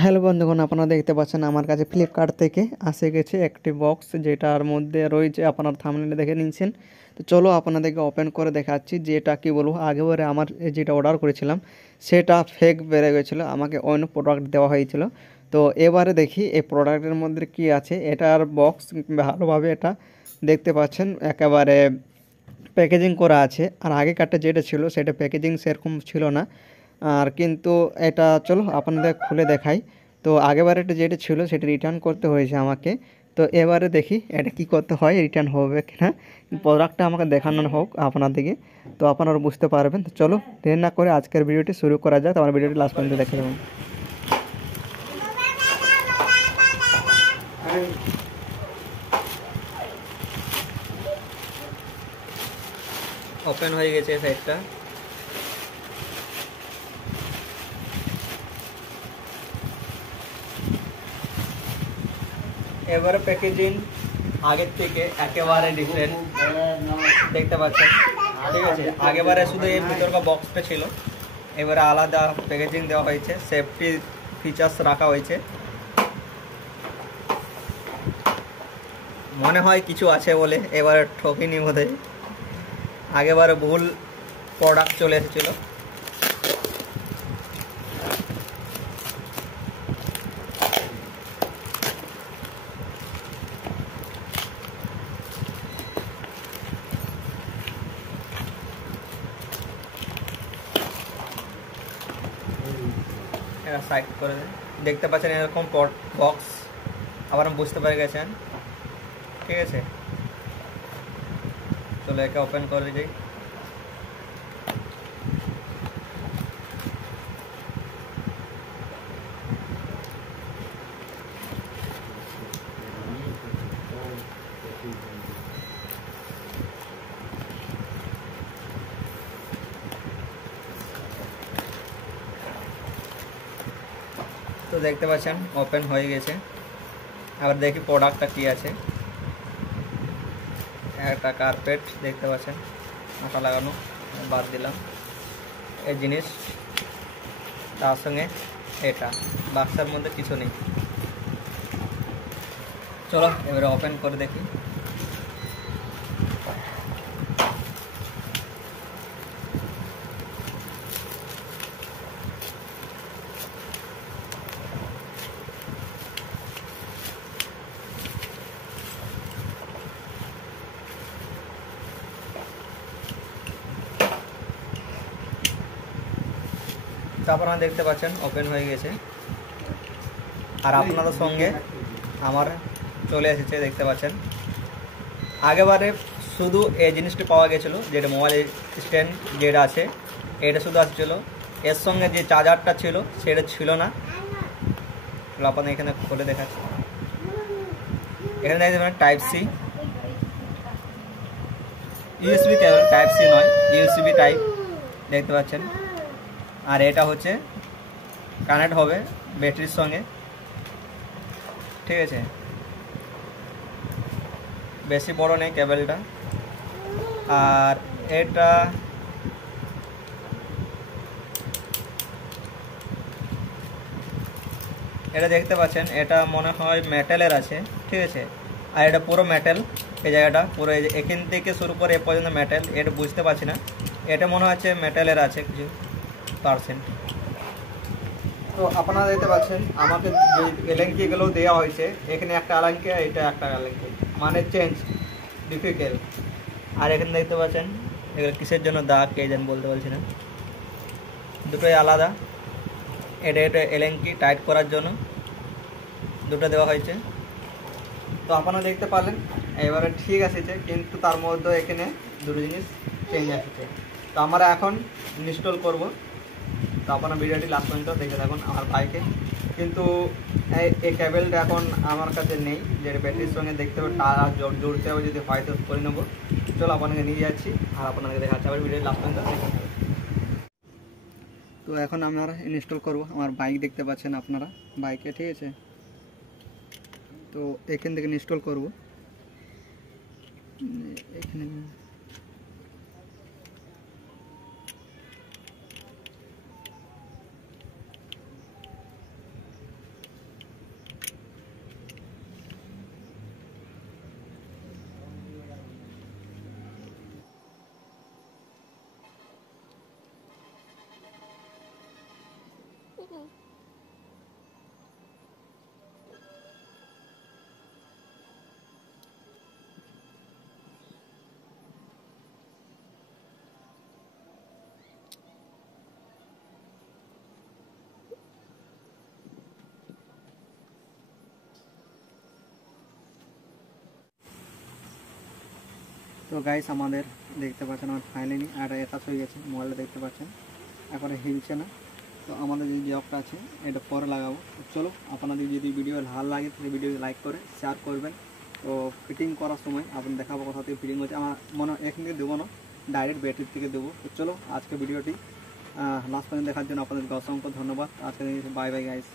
Hello বন্ধুগণ, আপনারা দেখতে পাচ্ছেন আমার কাছে ফ্লিপকার্ট থেকে আসে গেছে একটি বক্স, যেটার মধ্যে রয়েছে আপনার থাম্বনেলে দেখে নিচ্ছেন। তো চলো আপনাদেরকে ওপেন করে দেখাচ্ছি যে এটা কী বলবো। আগেবারে আমার যেটা অর্ডার করেছিলাম সেটা ফেক বেড়ে গেছিলো, আমাকে অন্য প্রোডাক্ট দেওয়া হয়েছিল। তো এবারে দেখি এই প্রোডাক্টের মধ্যে কি আছে। এটার বক্স ভালোভাবে এটা দেখতে পাচ্ছেন, একেবারে প্যাকেজিং করা আছে। আর আগেকারটা যেটা ছিল সেটা প্যাকেজিং সেরকম ছিল না। আর কিন্তু এটা চলো আপনাদের খুলে দেখাই। তো আগেবারেটা যেটা ছিল সেটা রিটার্ন করতে হয়েছে আমাকে। তো এবারে দেখি এটা কি করতে হয়, রিটার্ন হবে কিনা। প্রোডাক্টটা আমাকে দেখানো হোক আপনাদেরকে, তো আপনারা বুঝতে পারবেন। তো চলো দেরি না করে আজকের ভিডিওটি শুরু করা যাক। আমার ভিডিওটি লাস্ট পর্যন্ত দেখে দেবেন। ওপেন হয়ে গেছে সাইটটা। এবারে প্যাকেজিং আগের থেকে একেবারে ডিফারেন্ট দেখতে পাচ্ছেন, ঠিক আছে। আগেবারে শুধু এই ভিতরকার বক্সটা ছিল, এবারে আলাদা প্যাকেজিং দেওয়া হয়েছে, সেফটি ফিচার্স রাখা হয়েছে। মনে হয় কিছু আছে বলে এবারে ঠকিনি বোধহয়, আগেবারে ভুল প্রোডাক্ট চলে এসেছিলো। এটা সাইড করে দেখতে পাচ্ছেন এরকম বক্স, আবার বুঝতে পেরে গেছেন, ঠিক আছে। চলো একে ওপেন করে যাই। তো দেখতে পাচ্ছেন ওপেন হয়ে গেছে। আবার দেখি প্রোডাক্টটা কি আছে। একটা কার্পেট দেখতে পাচ্ছেন, আঠা লাগানো, বাদ দিলাম এই জিনিস। তার সঙ্গে এটা বাক্সের মধ্যে কিছু নেই। চলো এবারে ওপেন করে দেখি। তো আপনারা দেখতে পাচ্ছেন ওপেন হয়ে গেছে, আর আপনাদের সঙ্গে আমার চলে এসেছে দেখতে পাচ্ছেন। আগেবারে শুধু এই জিনিসটি পাওয়া গেছিলো, যেটা মোবাইল স্ট্যান্ড যেটা আছে এটা শুধু আসছিলো, এর সঙ্গে যে চার্জারটা ছিল সেটা ছিল না। আপনাদের এখানে খুলে দেখাচ্ছি। এখানে দেখতে পাচ্ছেন type C, USB cable, type C নয়, ইউএসবি টাইপ দেখতে পাচ্ছেন। আর এটা হচ্ছে কানেক্ট হবে ব্যাটারির সঙ্গে, ঠিক আছে। বেশি বড় নেই কেবলটা। আর এটা দেখতে পাচ্ছেন, এটা মনে হয় মেটালের আছে, ঠিক আছে। আর এটা পুরো মেটাল, এই জায়গাটা পুরো এখান থেকে শুরু করে এ পর্যন্ত মেটাল। এটা বুঝতে পারছি না, এটা মনে হচ্ছে মেটালের আছে কিছু পার্সেন্ট। তো আপনারা দেখতে পাচ্ছেন আমাকে যে এলেঙ্কিগুলো দেওয়া হয়েছে, এখানে একটা আলাঙ্কি, এটা একটা আলাঙ্কি, মানে চেঞ্জ ডিফিকাল্ট। আর এখানে দেখতে পাচ্ছেন এগুলো কিসের জন্য দাগ কে যেন বলতে পারছি না, দুটোই আলাদা। এটা এলেঙ্কি টাইট করার জন্য দুটো দেওয়া হয়েছে। তো আপনারা দেখতে পারলেন এবারে ঠিক আসছে, কিন্তু তার মধ্যে এখানে দুটো জিনিস চেঞ্জ আসছে। তো আমরা এখন ইনস্টল করব। তো আপনারা ভিডিওটি লাস্ট পর্যন্ত দেখে থাকুন আমার বাইকে। কিন্তু এই কেবলটা এখন আমার কাছে নেই, যে ব্যাটারির সঙ্গে দেখতে হবে, জুড়তে হবে, যদি হয় তো করে নেবো। চলো আপনাকে নিয়ে যাচ্ছি আর আপনাকে দেখাচ্ছি, আবার ভিডিও লাস্ট পর্যন্ত দেখে নেবো। তো এখন আমরা ইনস্টল করব আমার বাইক, দেখতে পাচ্ছেন আপনারা বাইকে, ঠিক আছে। তো এখান থেকে ইনস্টল করব। এখানে তো গাইস আমাদের দেখতে পাচ্ছেন আমার ফাইনালি আর অ্যাটাচ হয়ে গেছে, মোবাইলটা দেখতে পাচ্ছেন এখন হিলছে না। তো আমাদের যে জবটা আছে এটা পরে লাগাবো। তো চলো, আপনাদের যদি ভিডিও ভালো লাগে তাহলে ভিডিও লাইক করে শেয়ার করবেন। তো ফিটিং করার সময় আপনি দেখাবো কোথা থেকে ফিটিং হচ্ছে, আমার মনে হয় এখান থেকে দেবো না, ডাইরেক্ট ব্যাটারি থেকে দেবো। তো চলো আজকে ভিডিওটি লাস্ট পর্যন্ত দেখার জন্য আপনাদেরকে অসংখ্য ধন্যবাদ। আজকে বাই বাই গাইস।